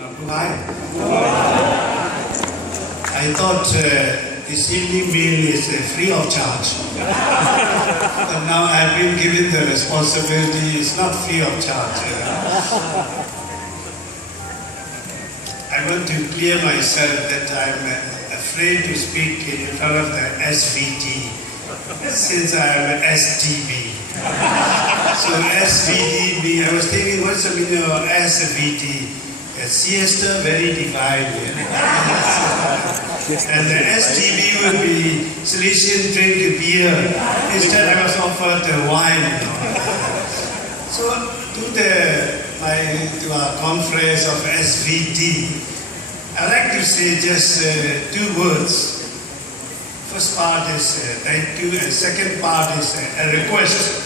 Hi. I thought this evening meal is free of charge. But now I've been given the responsibility, it's not free of charge. I want to clear myself that I'm afraid to speak in front of the SVT, since I'm STB. So SVT, I was thinking, what's the meaning of SVT? Siesta, very divine. And the STB would be Salesian drink beer. Instead I was offered wine. So to our conference of SVT, I'd like to say just two words. First part is thank you, and second part is a request,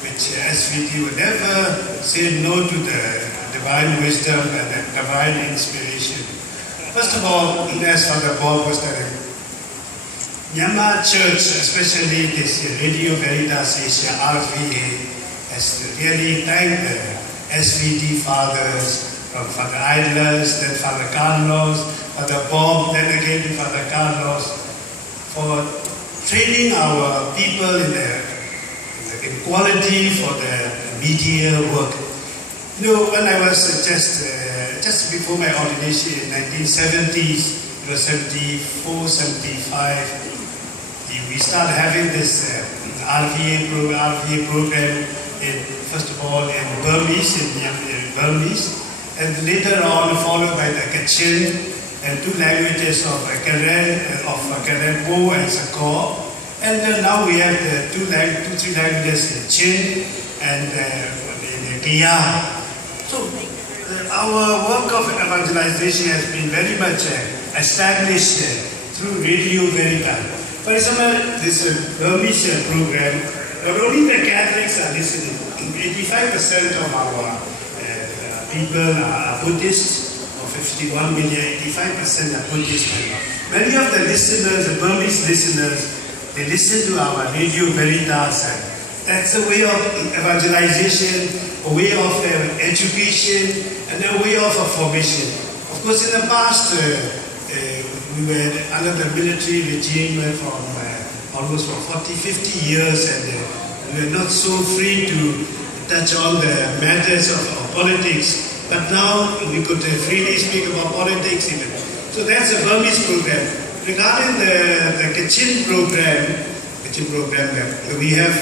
which SVT would never say no to the divine wisdom and the divine inspiration. First of all, as Father Bob was telling, Myanmar Church, especially this Radio Veritas Asia RVA, has really thanked the SVT fathers, from Father Idlers, then Father Carlos, Father Bob, then again Father Carlos, for training our people in quality for the media work. You know, when I was just before my ordination in 1970s, it was 74, 75, we started having this RVA program, first of all in Burmese, and later on followed by the Kachin, and two languages of Karen, Bo and Sakor. And now we have the three languages, the Chin and the Kia. So our work of evangelization has been very much established through Radio Veritas. For example, this Burmese program, not only the Catholics are listening, 85% of our people are Buddhists, or 51 million, 85% are Buddhists. Many of the listeners, the Burmese listeners, they listen to our Radio Veritas. That's a way of evangelization, a way of education, and a way of formation. Of course, in the past, we were under the military regime from almost for 40, 50 years, and we were not so free to touch on the matters of politics. But now we could freely speak about politics even. So that's a Burmese program. Regarding the Kachin program, we have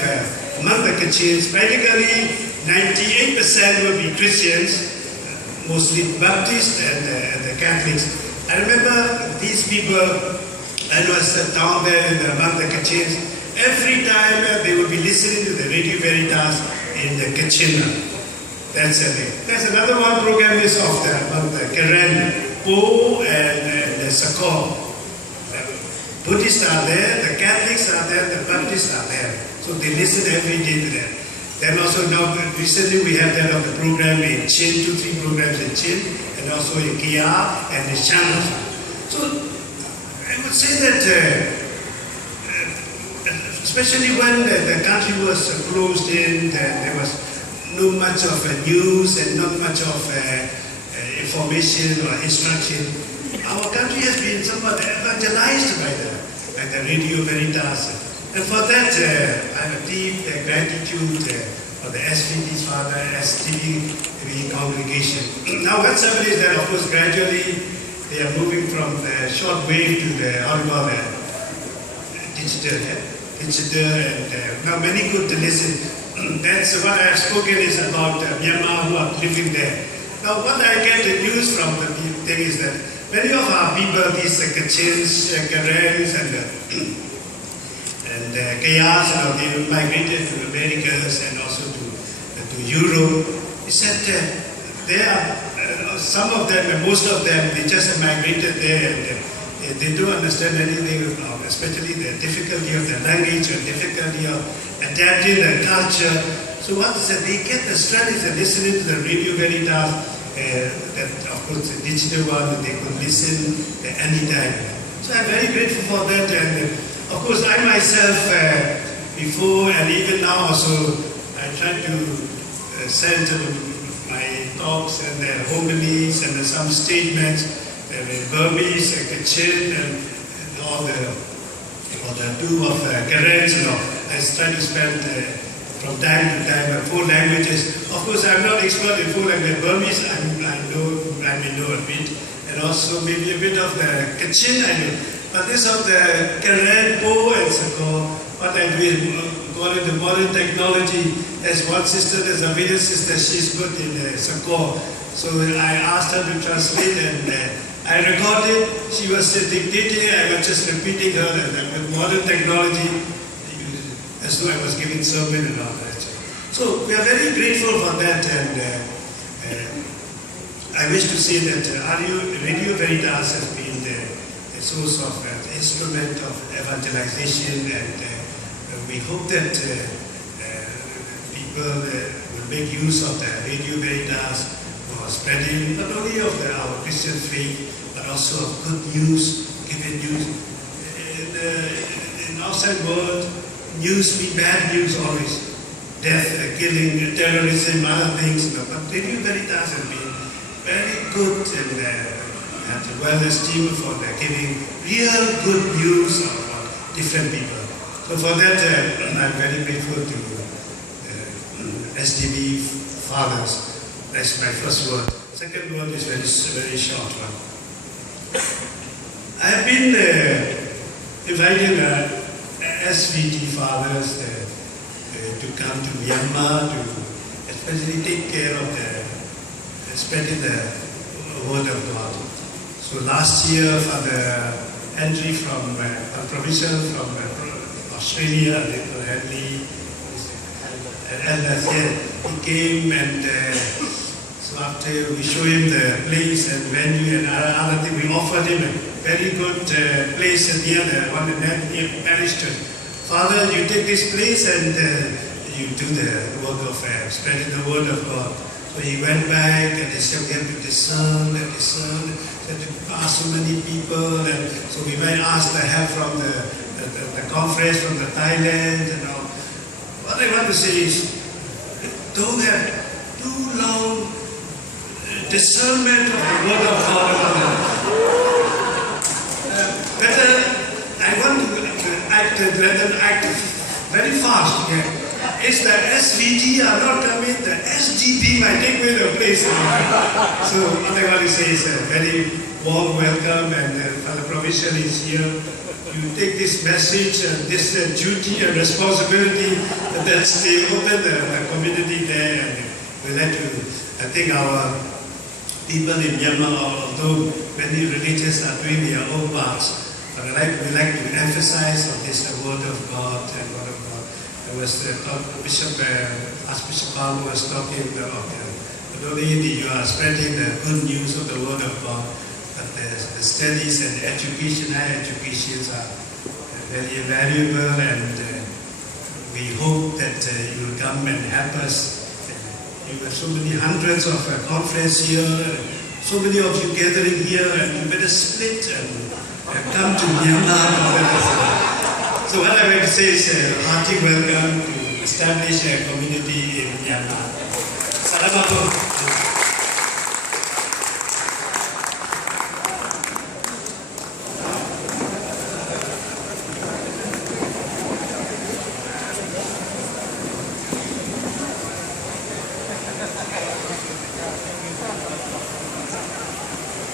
among the Kachins, practically 98% will be Christians, mostly Baptist and the Catholics. I remember these people, I was down there among the Kachins, every time they would be listening to the Radio Veritas in the Kachina. That's a thing. There's another one program is among the Karen, Po and the Sakor. Buddhists are there, the Catholics are there, the Baptists are there. So they listen every day to that. Then also now, recently we have that on the program in Chin, 2-3 programs in Chin, and also in Kia and in Channel. So I would say that, especially when the country was closed in, there was not much of news and not much of information or instruction. Our country has been somewhat evangelized by the Radio Veritas. And for that, I have a deep gratitude for the SVT's Father, STB congregation. Now what's happening is that, of course, gradually they are moving from the short wave to the digital, and now many could listen. That's what I've spoken is about Myanmar who are living there. Now what I get the news from the thing is that many of our people, these Kachins, Karens, and Kayas, they migrated to Americas and also to Europe. He said they are, some of them, most of them, they just migrated there and they don't understand anything about, especially the difficulty of the language or difficulty of adapting the culture. So what is that? They get the strength and listening to the Radio Veritas, that of course the digital one, they could listen anytime. So I'm very grateful for that, and of course I myself, before and even now also, I try to send my talks and homilies and some statements in Burmese, Kachin, and all the two of Karens and all. I try to spend from time to time 4 languages. Of course, I'm not expert in 4 languages. Burmese, I may know a bit, and also maybe a bit of the Kachin I know. But this of the Karen, Po, and so what I do is call it the modern technology. As one sister, there's a video sister, she's good in Sakor. So I asked her to translate and I recorded. She was dictating, I was just repeating her with modern technology, as though I was giving sermon and all that. So we are very grateful for that, and I wish to say that Radio Veritas has been a source of instrument of evangelization, and we hope that people will make use of the Radio Veritas for spreading not only of our Christian faith, but also of good news, giving news. In outside world, news be bad news always. Death, killing, terrorism, other things. But Radio Veritas has been very good and well esteemed for giving real good news of different people. So for that, I'm very grateful to SDB fathers. That's my first word. Second word is very short one. I have been inviting SVT fathers to come to Myanmar to especially take care of spreading the word of God. So last year, Father Henry from provincial from Australia, Little Henry, he came, and so after we show him the place and venue and other thing, we offered him a very good place near near parish church. Father, you take this place and you do the work of spreading the word of God. So he went back and he said we have to discern, said to pass so many people, and so we might ask the help from the conference from the Thailand and all. What I want to say is, don't have too long discernment of the word of God. Better, I want to let them act very fast. Yeah. It's the SVT are not coming, the SGP might take away the place. So what I want to say is a very warm welcome, and Father Provincial is here. You take this message and this duty and responsibility that they open the community there, and we like to, I think our people in Myanmar, although many religions are doing their own parts, but we like to emphasize on this word of God and word of God. There was Archbishop Palmer was talking about not only you are spreading the good news of the word of God, but the studies and education, higher educations are very valuable, and we hope that you will come and help us. You have so many hundreds of conferences here, so many of you gathering here, and you better split and come to Myanmar. So what I want to say is a hearty welcome to establish a community in Myanmar. Salamat.